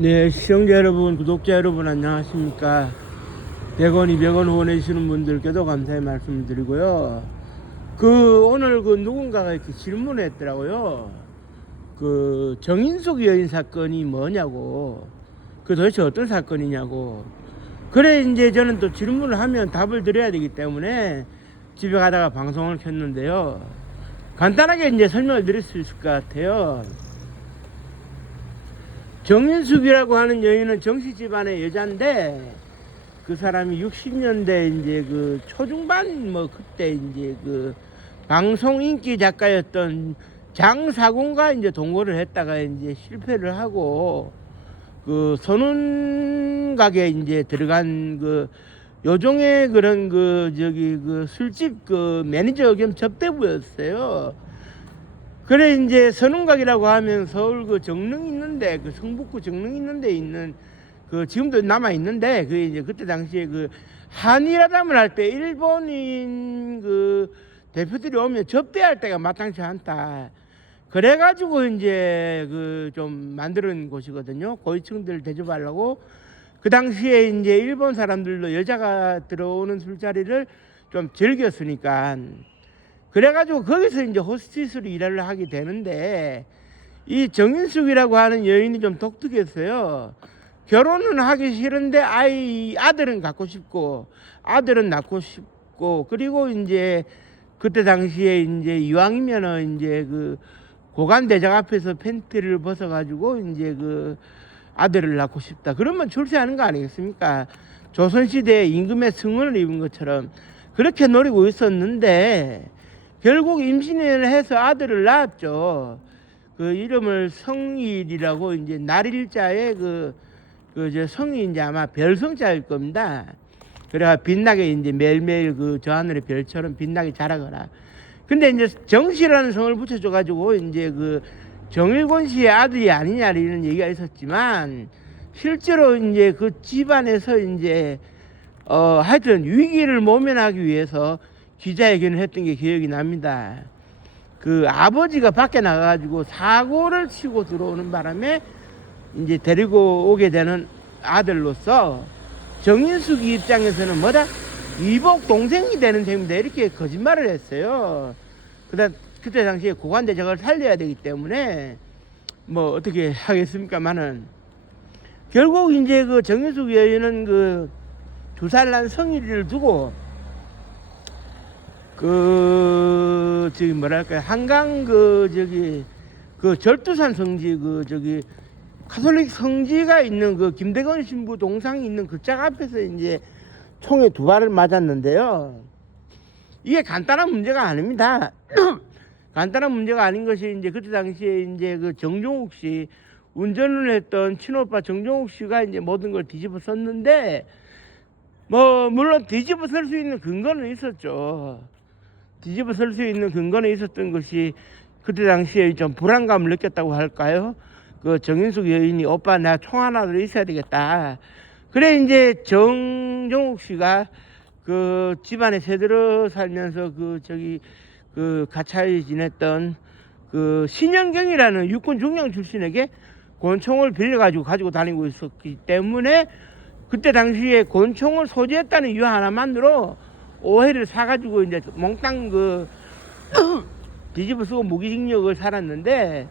네, 시청자 여러분, 구독자 여러분 안녕하십니까. 100원, 200원 후원해주시는 분들께도 감사의 말씀을 드리고요. 오늘 누군가가 이렇게 질문을 했더라고요. 정인숙 여인 사건이 뭐냐고, 도대체 어떤 사건이냐고. 그래, 이제 저는 또 질문을 하면 답을 드려야 되기 때문에 집에 가다가 방송을 켰는데요. 간단하게 이제 설명을 드릴 수 있을 것 같아요. 정인숙이라고 하는 여인은 정씨 집안의 여자인데, 그 사람이 60년대 이제 초중반 그때 이제 방송 인기 작가였던 장사군과 이제 동거를 했다가 이제 실패를 하고 선운각에 이제 들어간 요종의 그런 술집 매니저 겸 접대부였어요. 그래 이제 선운각이라고 하면 서울 정릉 있는데 성북구 정릉 있는데 있는 지금도 남아 있는데 이제 그때 당시에 한일화담을 할 때 일본인 대표들이 오면 접대할 때가 마땅치 않다. 그래가지고 이제 좀 만드는 곳이거든요. 고위층들 대접하려고. 그 당시에 이제 일본 사람들도 여자가 들어오는 술자리를 좀 즐겼으니까. 그래가지고 거기서 이제 호스티스로 일을 하게 되는데, 이 정인숙이라고 하는 여인이 좀 독특했어요. 결혼은 하기 싫은데 아들은 갖고 싶고 아들은 낳고 싶고, 그리고 이제 그때 당시에 이제 이왕이면은 이제 고관 대작 앞에서 팬티를 벗어가지고 이제 아들을 낳고 싶다. 그러면 출세하는 거 아니겠습니까? 조선시대에 임금의 승원을 입은 것처럼 그렇게 노리고 있었는데, 결국 임신을 해서 아들을 낳았죠. 이름을 성일이라고, 이제 날일자에 성이 이제 아마 별성자일 겁니다. 그래가 빛나게 이제 매일매일 저 하늘의 별처럼 빛나게 자라거라. 근데 이제 정씨라는 성을 붙여줘가지고 이제 정일권 씨의 아들이 아니냐 이런 얘기가 있었지만, 실제로 이제 집안에서 이제 하여튼 위기를 모면하기 위해서 기자회견을 했던 게 기억이 납니다. 아버지가 밖에 나가가지고 사고를 치고 들어오는 바람에 이제 데리고 오게 되는 아들로서 정인숙 입장에서는 이복 동생이 되는 셈인데 이렇게 거짓말을 했어요. 그때 당시에 고관대작을 살려야 되기 때문에 어떻게 하겠습니까만은, 결국 이제 정인숙 여인은 2살 난 성일이를 두고 한강 절두산 성지 카톨릭 성지가 있는 김대건 신부 동상이 있는 짝 앞에서 이제 총에 2발을 맞았는데요. 이게 간단한 문제가 아닙니다. 간단한 문제가 아닌 것이, 이제 그때 당시에 이제 정종욱 씨, 운전을 했던 친오빠 정종욱 씨가 이제 모든 걸 뒤집어 썼는데, 물론 뒤집어 쓸 수 있는 근거는 있었죠. 뒤집어 쓸 수 있는 근거는 있었던 것이, 그때 당시에 좀 불안감을 느꼈다고 할까요? 정인숙 여인이 오빠 나 총 하나도 있어야 되겠다. 그래 이제 정종욱 씨가 집안에 새들어 살면서 가차에 지냈던 신현경이라는 육군 중령 출신에게 권총을 빌려가지고 가지고 다니고 있었기 때문에, 그때 당시에 권총을 소지했다는 이유 하나만으로 오해를 사가지고 이제 몽땅 뒤집어 쓰고 무기징역을 살았는데,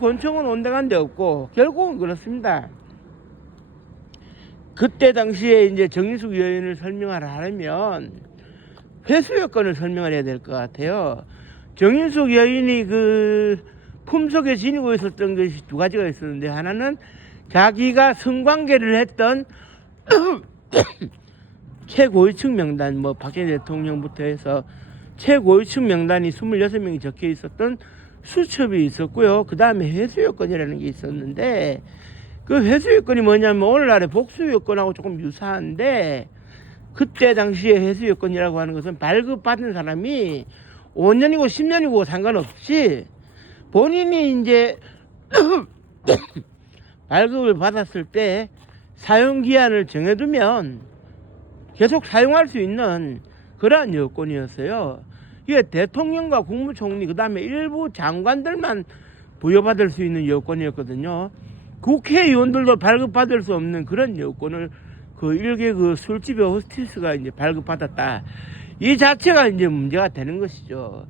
권총은 온데간데 없고 결국은 그렇습니다. 그때 당시에 이제 정인숙 여인을 설명을 하려면 회수 요건을 설명을 해야 될 것 같아요. 정인숙 여인이 품속에 지니고 있었던 것이 2가지가 있었는데, 하나는 자기가 성관계를 했던 최고위층 명단, 박정희 대통령부터 해서 최고위층 명단이 26명이 적혀 있었던 수첩이 있었고요. 그 다음에 회수 요건이라는 게 있었는데, 회수 요건이 뭐냐면 오늘날의 복수 요건하고 조금 유사한데, 그때 당시에 회수 요건이라고 하는 것은 발급받은 사람이 5년이고 10년이고 상관없이 본인이 이제 발급을 받았을 때 사용기한을 정해두면 계속 사용할 수 있는 그러한 요건이었어요. 이게 대통령과 국무총리, 그 다음에 일부 장관들만 부여받을 수 있는 요건이었거든요. 국회의원들도 발급받을 수 없는 그런 여건을 그 일개 그 술집의 호스티스가 이제 발급받았다. 이 자체가 이제 문제가 되는 것이죠.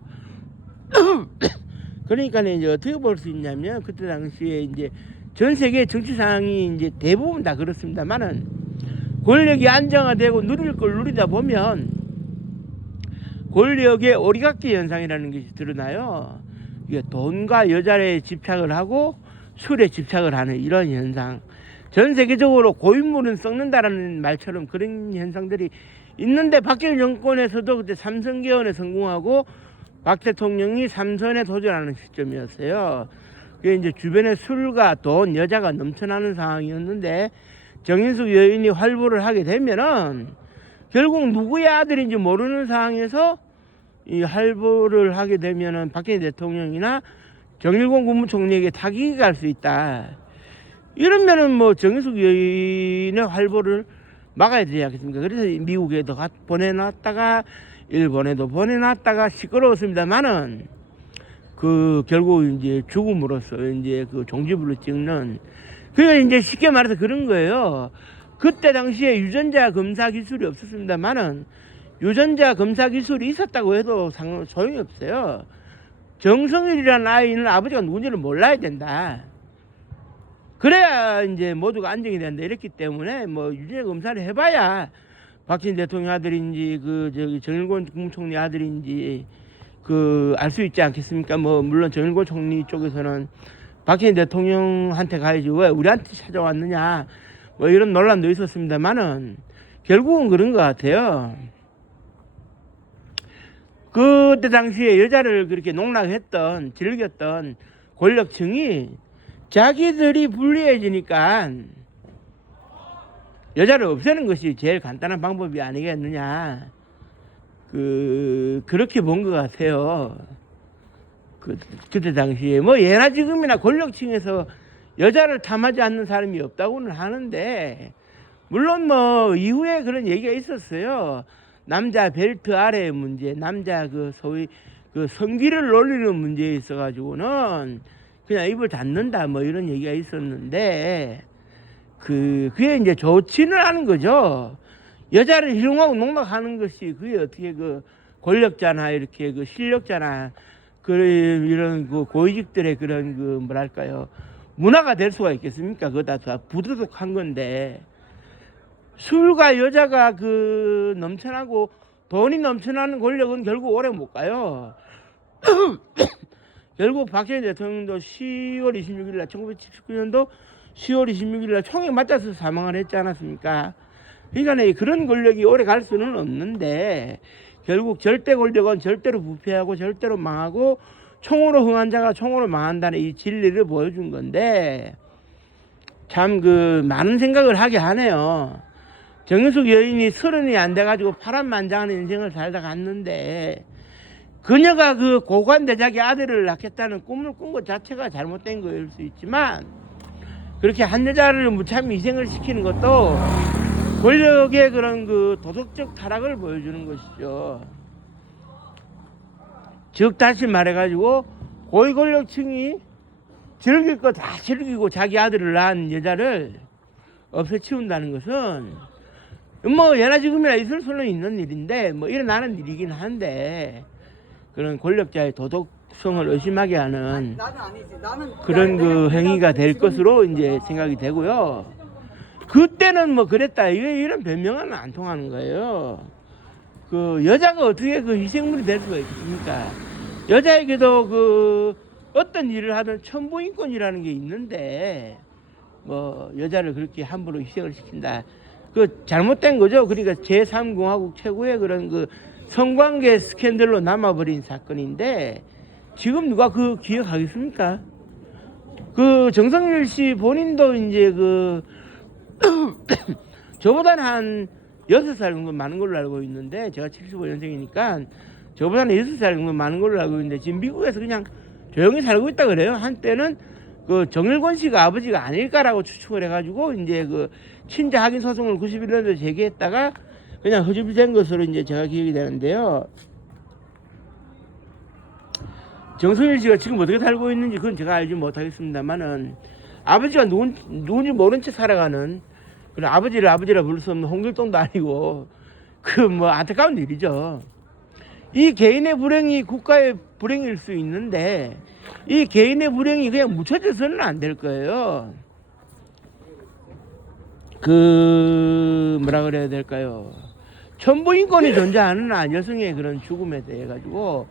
그러니까 이제 어떻게 볼 수 있냐면 그때 당시에 이제 전 세계 정치 상황이 이제 대부분 다 그렇습니다만은 권력이 안정화되고 누릴 걸 누리다 보면 권력의 오리갓기 현상이라는 것이 드러나요. 이게 돈과 여자에 집착을 하고 술에 집착을 하는 이런 현상. 전 세계적으로 고인물은 썩는다라는 말처럼 그런 현상들이 있는데 박정희 정권에서도 그때 삼선개헌에 성공하고 박 대통령이 삼선에 도전하는 시점이었어요. 그게 이제 주변에 술과 돈, 여자가 넘쳐나는 상황이었는데 정인숙 여인이 활보를 하게 되면은 결국 누구의 아들인지 모르는 상황에서 이 활보를 하게 되면은 박정희 대통령이나 정일공 국무총리에게 타격이 갈 수 있다. 이러면은 뭐 정인숙 여인의 활보를 막아야 되지 않겠습니까? 그래서 미국에도 보내놨다가 일본에도 보내놨다가 시끄러웠습니다만은 그 결국 이제 죽음으로써 이제 그 종지부를 찍는 그게 이제 쉽게 말해서 그런 거예요. 그때 당시에 유전자 검사 기술이 없었습니다만은 유전자 검사 기술이 있었다고 해도 소용이 없어요. 정성일이라는 아이는 아버지가 누군지를 몰라야 된다. 그래야 이제 모두가 안정이 된다. 이랬기 때문에 뭐 유전자 검사를 해봐야 박정희 대통령 아들인지 그 저기 정일권 국무총리 아들인지 그 알 수 있지 않겠습니까? 뭐 물론 정일권 총리 쪽에서는 박정희 대통령한테 가야지 왜 우리한테 찾아왔느냐 뭐 이런 논란도 있었습니다만은 결국은 그런 것 같아요. 그때 당시에 여자를 그렇게 농락했던 즐겼던 권력층이 자기들이 불리해지니까 여자를 없애는 것이 제일 간단한 방법이 아니겠느냐. 그렇게 본 것 같아요. 그때 당시에 뭐 예나 지금이나 권력층에서 여자를 탐하지 않는 사람이 없다고는 하는데 물론 뭐 이후에 그런 얘기가 있었어요. 남자 벨트 아래의 문제, 남자 그 소위 그 성기를 놀리는 문제에 있어가지고는 그냥 입을 닫는다 뭐 이런 얘기가 있었는데 그게 이제 좋지는 않은 거죠. 여자를 희롱하고 농락하는 것이 그게 어떻게 그 권력자나 이렇게 그 실력자나 이런 그 고위직들의 그런 그 뭐랄까요 문화가 될 수가 있겠습니까? 그거 다 부도덕한 건데 술과 여자가 그 넘쳐나고 돈이 넘쳐나는 권력은 결국 오래 못 가요. 결국 박정희 대통령도 10월 26일 날 1979년도 10월 26일 날 총에 맞아서 사망을 했지 않았습니까? 그러니까 그런 권력이 오래 갈 수는 없는데 결국 절대 권력은 절대로 부패하고 절대로 망하고 총으로 흥한 자가 총으로 망한다는 이 진리를 보여준 건데 참 그 많은 생각을 하게 하네요. 정인숙 여인이 30이 안 돼가지고 파란만장한 인생을 살다 갔는데 그녀가 그 고관대작의 아들을 낳겠다는 꿈을 꾼 것 자체가 잘못된 거일 수 있지만 그렇게 한 여자를 무참히 희생을 시키는 것도 권력의 그런 그 도덕적 타락을 보여주는 것이죠. 즉 다시 말해가지고 고위 권력층이 즐길 거 다 즐기고 자기 아들을 낳은 여자를 없애치운다는 것은 뭐 예나 지금이나 있을 수는 있는 일인데 뭐 일어나는 일이긴 한데 그런 권력자의 도덕성을 의심하게 하는 그런 그 행위가 될 것으로 이제 생각이 되고요. 그때는 뭐 그랬다 이런 변명은 안 통하는 거예요. 그 여자가 어떻게 그 희생물이 될 수가 있습니까? 여자에게도 그 어떤 일을 하든 천부인권이라는 게 있는데 뭐 여자를 그렇게 함부로 희생을 시킨다. 그 잘못된 거죠. 그러니까 제3공화국 최고의 그런 그 성관계 스캔들로 남아버린 사건인데 지금 누가 그 기억하겠습니까? 그 정성일 씨 본인도 이제 그 저보다는 한 6살 정도 많은 걸로 알고 있는데 제가 75년생이니까 저보다는 6살 정도 많은 걸로 알고 있는데 지금 미국에서 그냥 조용히 살고 있다 그래요. 한때는 그 정일권 씨가 아버지가 아닐까라고 추측을 해가지고 이제 그 친자 확인 소송을 91년도에 제기했다가 그냥 허접된 것으로 이제 제가 기억이 되는데요. 정성일 씨가 지금 어떻게 살고 있는지 그건 제가 알지 못하겠습니다만은 아버지가 누군지 모른 채 살아가는 그런 아버지를 아버지라 부를 수 없는 홍길동도 아니고 그 뭐 안타까운 일이죠. 이 개인의 불행이 국가의 불행일 수 있는데 이 개인의 불행이 그냥 묻혀져서는 안 될 거예요. 그 뭐라 그래야 될까요? 천부인권이 존재하는 여성의 그런 죽음에 대해 가지고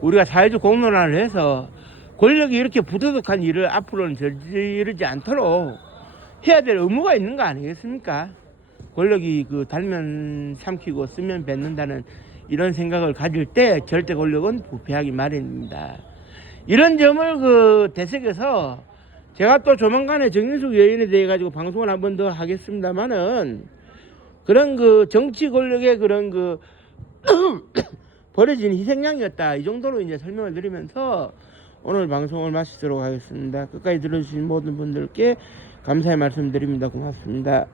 우리가 사회적 공론화를 해서 권력이 이렇게 부도덕한 일을 앞으로는 저지르지 않도록 해야 될 의무가 있는 거 아니겠습니까? 권력이 그 달면 삼키고 쓰면 뱉는다는 이런 생각을 가질 때 절대 권력은 부패하기 마련입니다. 이런 점을 그 되새겨서 제가 또 조만간에 정인숙 여인에 대해 가지고 방송을 한 번 더 하겠습니다만은 그런 그 정치 권력의 그런 그 벌어진 희생양이었다. 이 정도로 이제 설명을 드리면서 오늘 방송을 마치도록 하겠습니다. 끝까지 들어주신 모든 분들께 감사의 말씀 드립니다. 고맙습니다.